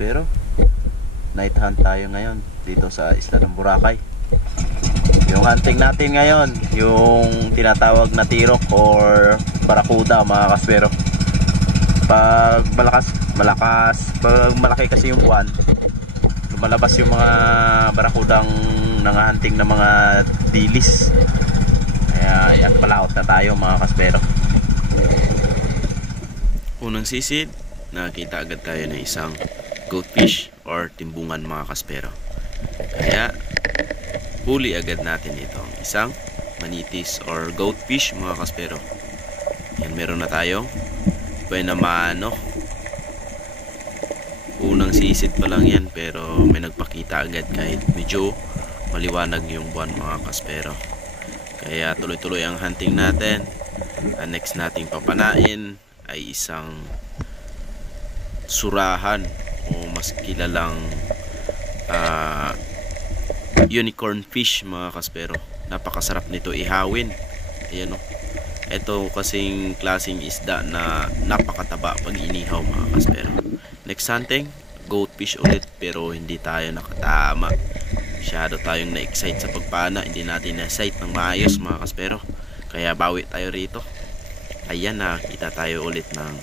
kaspero. Night hunt tayo ngayon dito sa isla ng Boracay. Yung hunting natin ngayon, yung tinatawag na tirok or barakuda mga kaspero. Pag pag malaki kasi yung buwan, lumalabas yung mga barakudang nangahunting na mga dilis. Kaya yan, palaot na tayo mga kaspero. Unang sisid, nakakita agad tayo ng isang goatfish or timbungan mga kaspero. Kaya huli agad natin itong isang manitis or goatfish mga kaspero. Yan, meron na tayo buena mano. Unang sisid pa lang yan, pero may nagpakita agad kahit medyo maliwanag yung buwan mga kaspero. Kaya tuloy-tuloy ang hunting natin. Ang next nating papanain ay isang surahan o mas kilalang unicorn fish mga kaspero. Napakasarap nito ihawin. Ayan o. Ito kasing klaseng isda na napakataba pag inihaw mga kaspero. Next hunting, goatfish ulit, pero hindi tayo nakatama. Masyado tayong na-excite sa pagpana, hindi natin na-sight ng maayos mga kaspero. Kaya bawi tayo rito. Ayan, nakita tayo ulit ng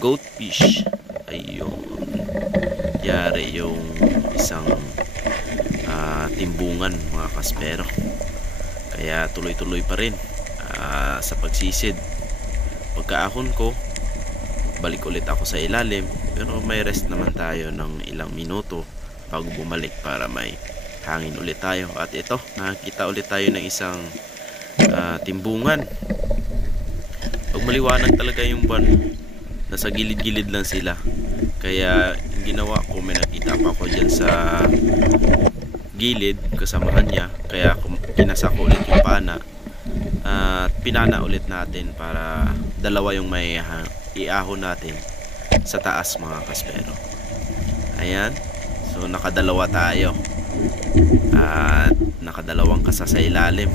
goatfish. Ayun, yari yung isang timbungan mga kaspero. Kaya tuloy-tuloy pa rin sa pagsisid. Pagkaahon ko, balik ulit ako sa ilalim, pero may rest naman tayo ng ilang minuto bago bumalik para may hangin ulit tayo. At ito, nakakita ulit tayo ng isang timbungan. Pag maliwanag talaga yung buwan, nasa gilid-gilid lang sila. Kaya yung ginawa ko, may nakita pa ako dyan sa gilid kasamahan niya. Kaya kinasa ko ulit yung pana at pinana ulit natin para dalawa yung may iahon natin sa taas mga kaspero. Ayan, so nakadalawa tayo at nakadalawang kasa sa ilalim.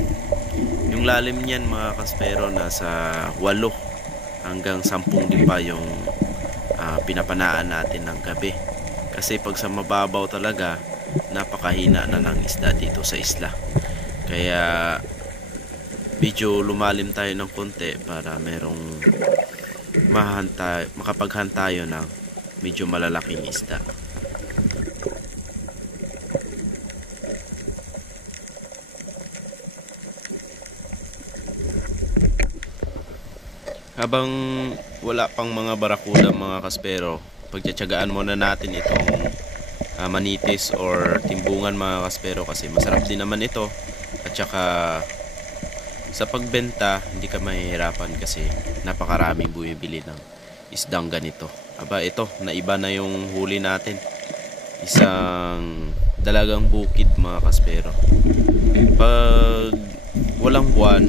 Yung lalim niyan mga kaspero nasa 8 hanggang 10 din pa yung pinapanaan natin ng gabi. Kasi pag sa mababaw talaga, napakahina na ng isda dito sa isla. Kaya medyo lumalim tayo ng konti para merong makapaghan tayo ng medyo malalaking isda. Habang wala pang mga barakuda mga kaspero, pagtsatsagaan muna natin itong manitis or timbungan mga kaspero, kasi masarap din naman ito. At saka sa pagbenta hindi ka mahihirapan kasi napakaraming bumibili ng isdang ganito. Aba, ito, naiba na yung huli natin. Isang dalagang bukid mga kaspero. Pag walang buwan,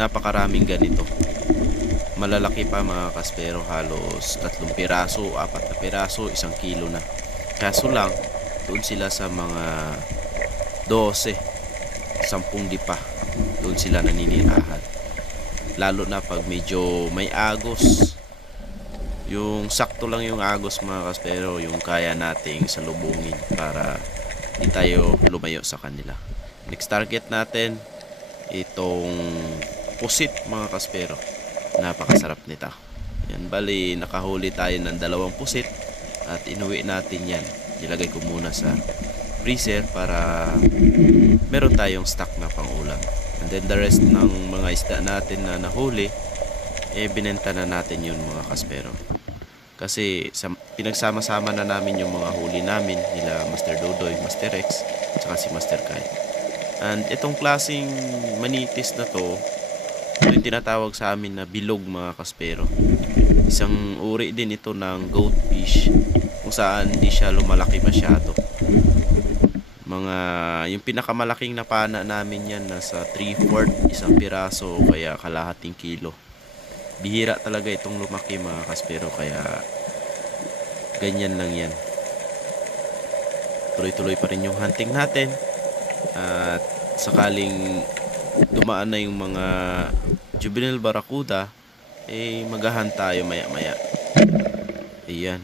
napakaraming ganito. Malalaki pa mga kaspero, halos 3 piraso, 4 na piraso, 1 kilo na. Kaso lang, doon sila sa mga 12, 10 di pa, doon sila naninirahan. Lalo na pag medyo may agos, yung sakto lang yung agos mga kaspero, yung kaya nating salubungin para di tayo lumayo sa kanila. Next target natin, itong pusit mga kaspero. Napakasarap nito. Yan, bali nakahuli tayo ng 2 pusit at inuwi natin yan. Nilagay ko muna sa freezer para meron tayong stock na pang-ulam. And then the rest ng mga isda natin na nahuli, binenta na natin yun mga kaspero. Kasi pinagsama-sama na namin yung mga huli namin nila Master Dodoy, Master Rex, at si Master Kai. And itong klaseng manitis na to, ito yung tinatawag sa amin na bilog mga kaspero. Isang uri din ito ng goatfish kung saan hindi siya lumalaki masyado. Yung pinakamalaking napana namin yan nasa 3/4, 1 piraso o kaya kalahating kilo. Bihira talaga itong lumaki mga kaspero, kaya ganyan lang yan. Tuloy-tuloy pa rin yung hunting natin. At sakaling dumaan na yung mga juvenile barakuda, maghahan tayo maya maya. Ayan,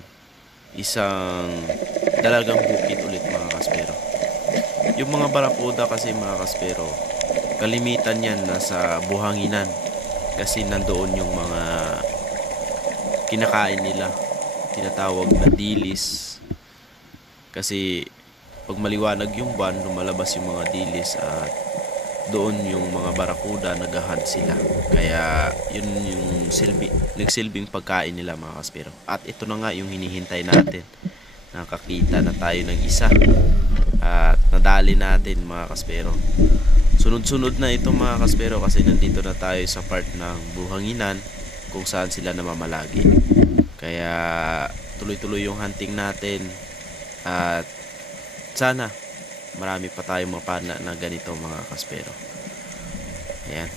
isang dalagang bukid ulit mga kaspero. Yung mga barakuda kasi mga kaspero, kalimitan yan nasa buhanginan kasi nandoon yung mga kinakain nila, tinatawag na dilis. Kasi pag maliwanag yung buwan, lumalabas yung mga dilis at doon yung mga barakuda nagahad sila. Kaya yun yung nagsilbing pagkain nila mga kaspero. At ito na nga yung hinihintay natin. Nakakita na tayo ng isa at nadali natin mga kaspero. Sunod-sunod na ito mga kaspero kasi nandito na tayo sa part ng buhanginan kung saan sila namamalagi. Kaya tuloy-tuloy yung hunting natin at sana marami pa tayong mapana na ganito mga kaspero. Ayan.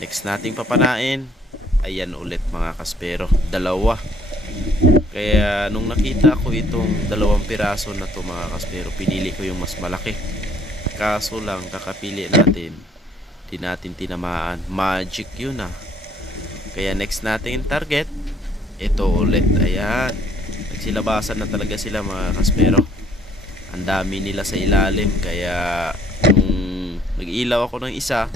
Next nating papanain, ayan ulit mga kaspero, dalawa. Kaya nung nakita ko itong dalawang piraso na to mga kaspero, pinili ko yung mas malaki. Kaso lang kakapili natin, di natin tinamaan. Magic yun ah. Kaya next nating target, ito ulit. Ayan. Nagsilabasan na talaga sila mga kaspero. Ang dami nila sa ilalim, kaya nung nag-ilaw ako ng isa,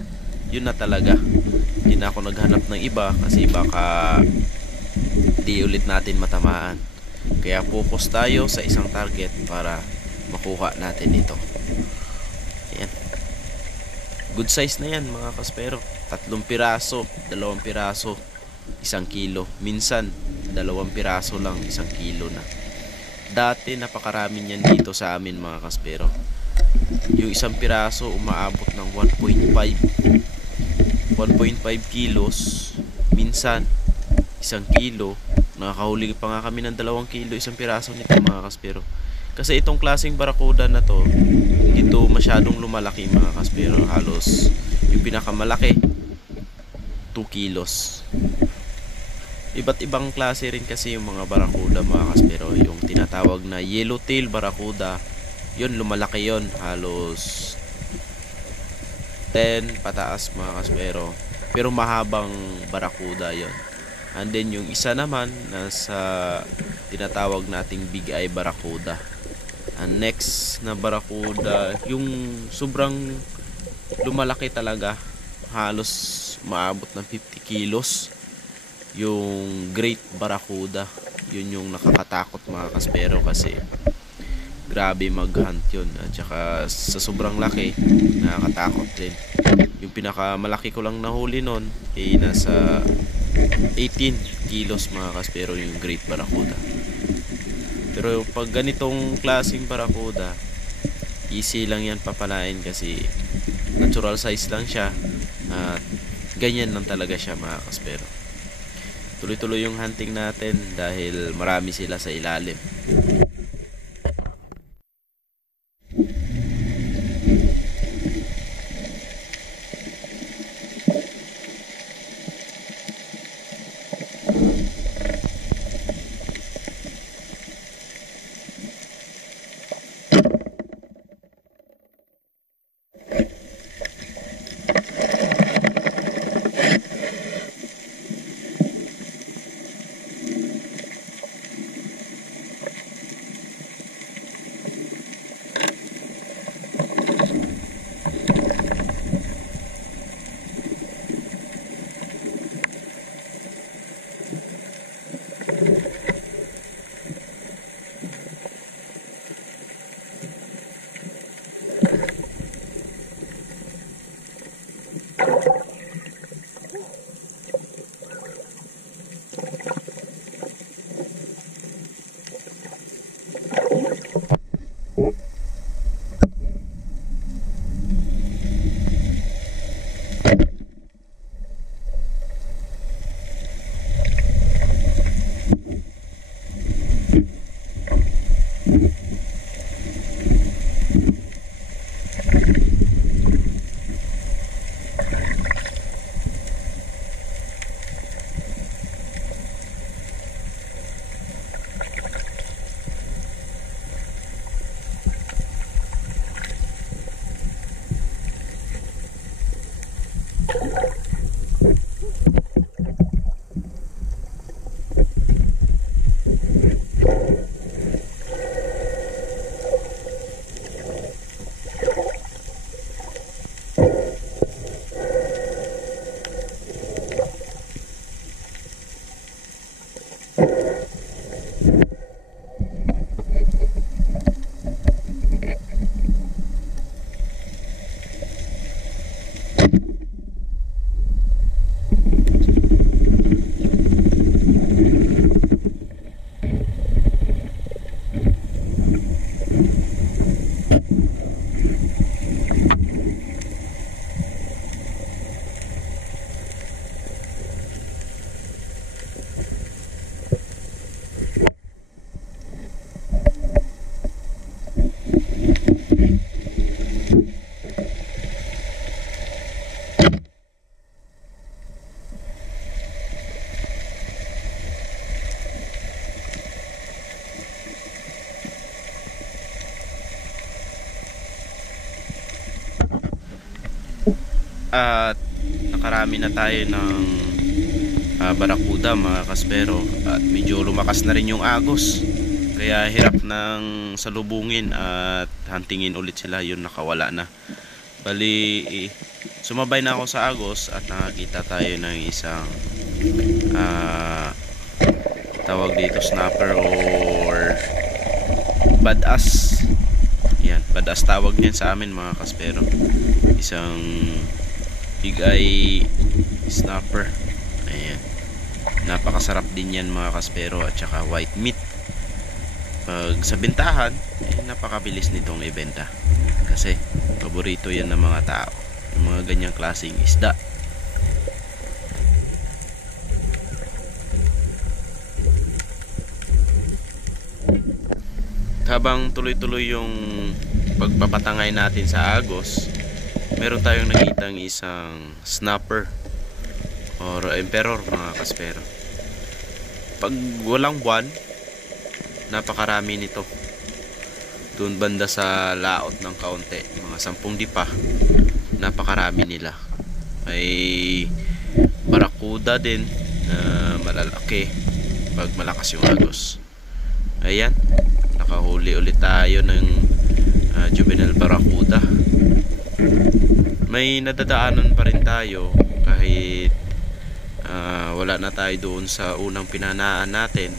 yun na talaga. Hindi na ako naghanap ng iba kasi baka di ulit natin matamaan. Kaya focus tayo sa isang target para makuha natin ito. Ayan. Good size na yan mga kaspero. 3 piraso, 2 piraso, 1 kilo. Minsan 2 piraso lang, 1 kilo na. Dati napakarami niyan dito sa amin mga kaspero. Yung 1 piraso umaabot ng 1.5 kilos. Minsan 1 kilo. Nakakahuli pa nga kami ng 2 kilo 1 piraso nito mga kaspero. Kasi itong klaseng barakuda na to, ito masyadong lumalaki mga kaspero. Halos yung pinakamalaki 2 kilos. Iba't ibang klase rin kasi yung mga barakuda mga kaspero. Yung tinatawag na yellowtail barakuda, yun lumalaki yun, halos 10 pataas mga kaspero. Pero mahabang barakuda yun. And then yung isa naman nasa tinatawag nating big eye barakuda. And next na barakuda, yung sobrang lumalaki talaga, halos maabot ng 50 kilos. Yung great barakuda, yun yung nakakatakot mga kaspero kasi grabe mag-hunt yun. At saka sa sobrang laki, nakakatakot din. Yung pinakamalaki ko lang nahuli nun ay nasa 18 kilos mga kaspero, yung great barakuda. Pero pag ganitong klaseng barakuda, easy lang yan papalain kasi natural size lang siya at ganyan lang talaga siya mga kaspero. Tuloy-tuloy yung hunting natin dahil marami sila sa ilalim. At nakarami na tayo ng barakuda mga kaspero, at medyo lumakas na rin yung agos, kaya hirap ng salubungin at huntingin ulit sila. Yun, nakawala na. Bali, sumabay na ako sa agos at nakakita tayo ng isang tawag dito snapper or badass. Yan, badass tawag niyan sa amin mga kaspero. Isang big eye snapper. Ayan, napakasarap din yan mga kaspero, at saka white meat. Pag sa bentahan, napakabilis nitong ibenta kasi paborito yan ng mga tao, yung mga ganyang klaseng isda. Habang tuloy-tuloy yung pagpapatangay natin sa agos, meron tayong nakitang isang snapper or emperor mga kaspero. Pag walang buwan, napakarami nito. Doon banda sa laot ng kaunti, mga 10 dipa, napakarami nila. May barakuda din na malalaki pag malakas yung agos. Ayan, nakahuli ulit tayo ng juvenile barakuda. May nadadaanan pa rin tayo kahit wala na tayo doon sa unang pinanaan natin,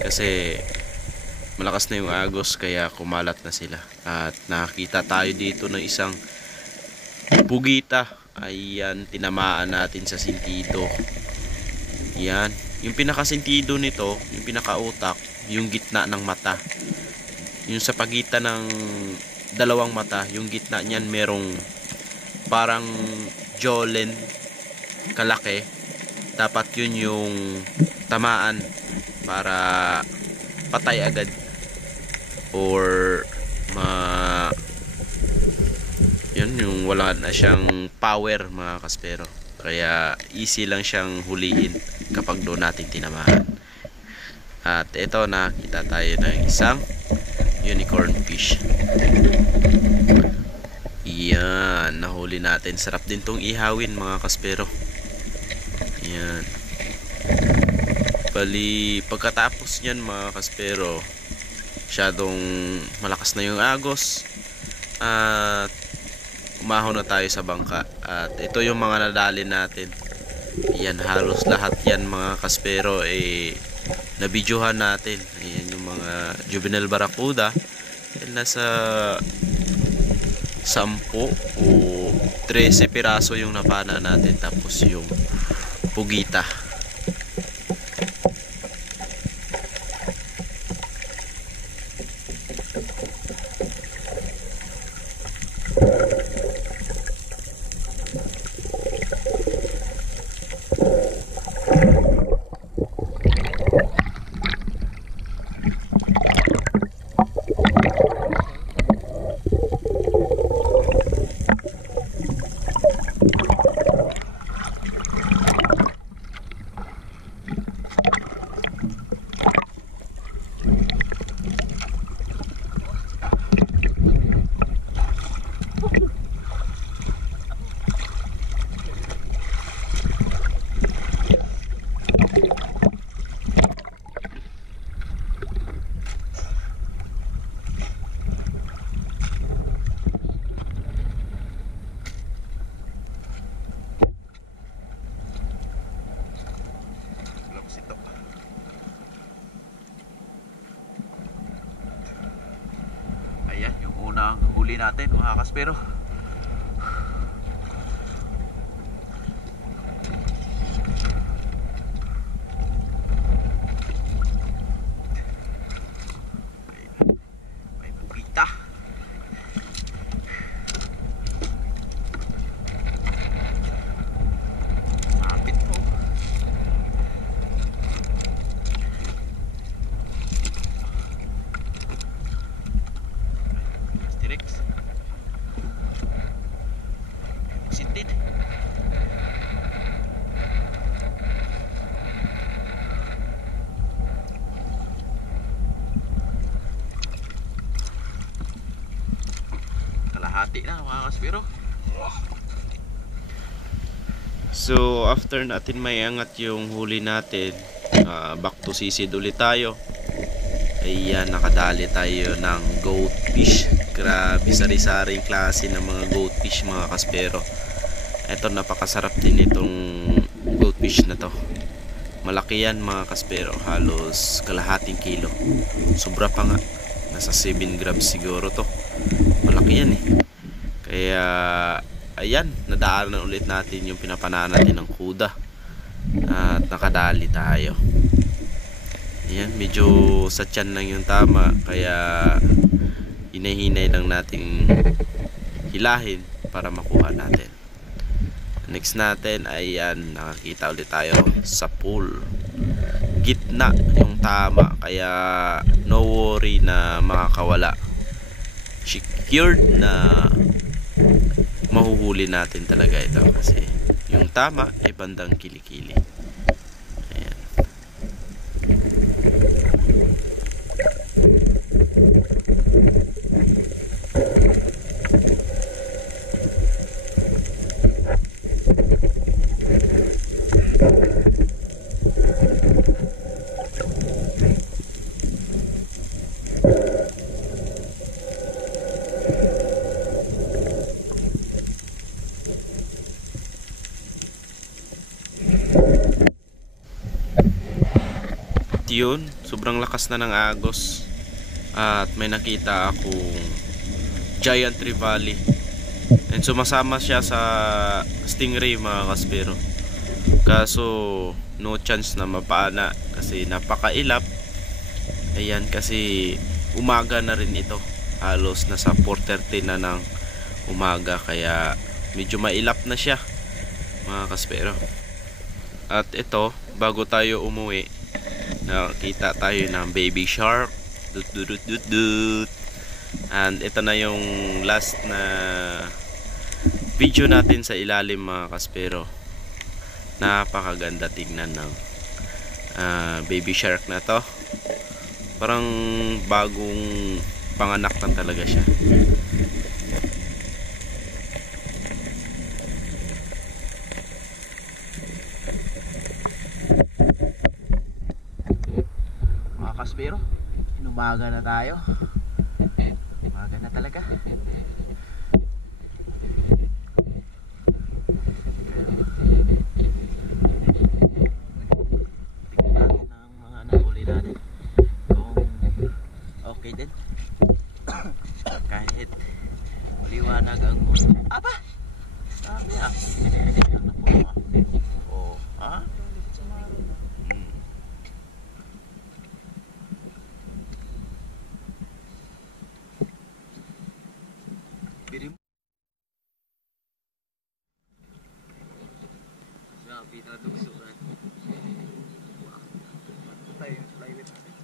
kasi malakas na yung agos kaya kumalat na sila. At nakakita tayo dito ng isang bugita. Ayan, tinamaan natin sa sintido. Yan, yung pinakasintido nito, yung pinakautak, yung gitna ng mata, yung sa pagitan ng dalawang mata, yung gitna niyan merong parang jawline kalaki. Dapat yun yung tamaan para patay agad or yun, yung wala na siyang power mga kaspero, kaya easy lang siyang huliin kapag doon natin tinamaan. At ito, nakita tayo ng isang unicorn fish. Yan, nahuli natin. Sarap din tong ihawin mga kaspero. Yan, bali pagkatapos nyan mga kaspero, masyadong malakas na yung agos at umahon na tayo sa bangka. At ito yung mga nadali natin. Yan, halos lahat yan mga kaspero nabidyohan natin. Ayan yung mga juvenile barakuda. Nasa 10 o 13 piraso yung napana natin, tapos yung pugita. Ayan yung unang huli natin mga kaspero. May pugita. Sapit po. T-Rex. Sintid. Kalahati na mga kaspero. So after natin maiangat yung huli natin, back to sisid ulit tayo. Ayan, nakadali tayo ng goatfish. Grabe, sari-saring klase ng mga goatfish mga kaspero. Ito, napakasarap din itong goatfish na to. Malaki yan mga kaspero, halos kalahating kilo. Sobra pa nga, nasa 7 grams siguro to. Malaki yan eh. Kaya ayan, nadaanan ulit natin yung pinapanaan natin ng kuda. At nakadali tayo. Ayan, medyo sa tiyan lang yung tama. Kaya hinay-hinay lang nating hilahin para makuha natin. Next natin, ayan, nakakita ulit tayo sa pool. Gitna yung tama. Kaya no worry na makakawala. Secured na mahuhuli natin talaga ito. Kasi yung tama ay bandang kilikili. Ayan. Yun, sobrang lakas na ng agos at may nakita akong giant trevally and sumasama siya sa stingray mga kaspero, kaso no chance na mapana kasi napakailap. Ayan, kasi umaga na rin ito, halos nasa 4:30 na ng umaga, kaya medyo mailap na siya mga kaspero. At ito, bago tayo umuwi, nakita tayo ng baby shark. Dut dut dut dut dut. And ito na yung last na video natin sa ilalim mga kaspero. Napakaganda tingnan ng baby shark na to. Parang bagong panganak lang talaga siya. Pero inumaga na tayo. Umaga na talaga. Tingnan natin ang mga nahuli natin kung okay din. Kahit liwanag ang mundo. Aba! Sabi ah. Oh, ha? Pinadugsuran. Tayo, flyweight natin.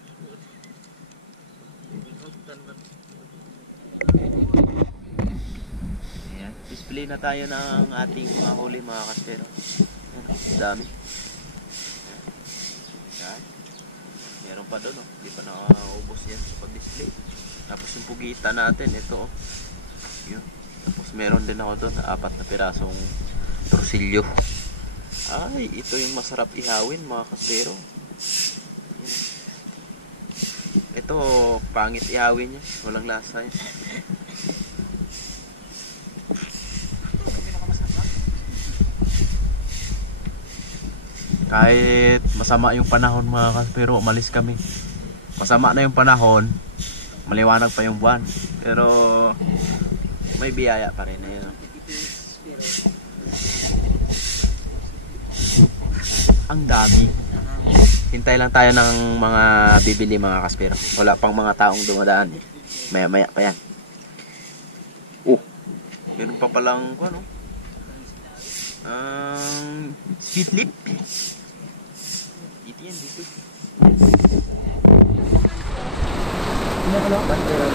Ayan, display na tayo ng ating mga huli mga kaspero. Ayan, dami. Ayan. Meron pa doon, oh. Hindi pa nakaubos yan sa pag-display. Tapos yung pugita natin, ito, oh. Yun. Tapos meron din ako doon, 4 na pirasong torsilyo. Ay, ito yung masarap ihawin mga kaspero. Ito, pangit ihawin niya. Walang lasa yun. Kahit masama yung panahon mga kaspero, umalis kami. Masama na yung panahon, maliwanag pa yung buwan. Pero may biyaya pa rin. Ayun. Ang dami. Hintay lang tayo ng mga bibili mga kaspero. Wala pang mga taong dumadaan eh. Maya maya pa yan. Oh, meron pa palang ano, sweet lip. Dito yan, dito.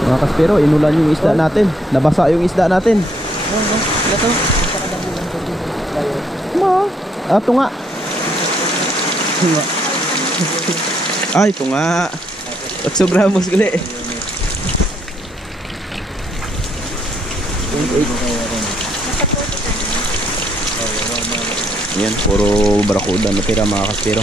Mga kaspero, inulan yung isda natin. Nabasa yung isda natin. Ito. Ito nga. Ay, ito nga. 8 gramos gali. 0.8. Yan, puro barakuda natira mga kaspero.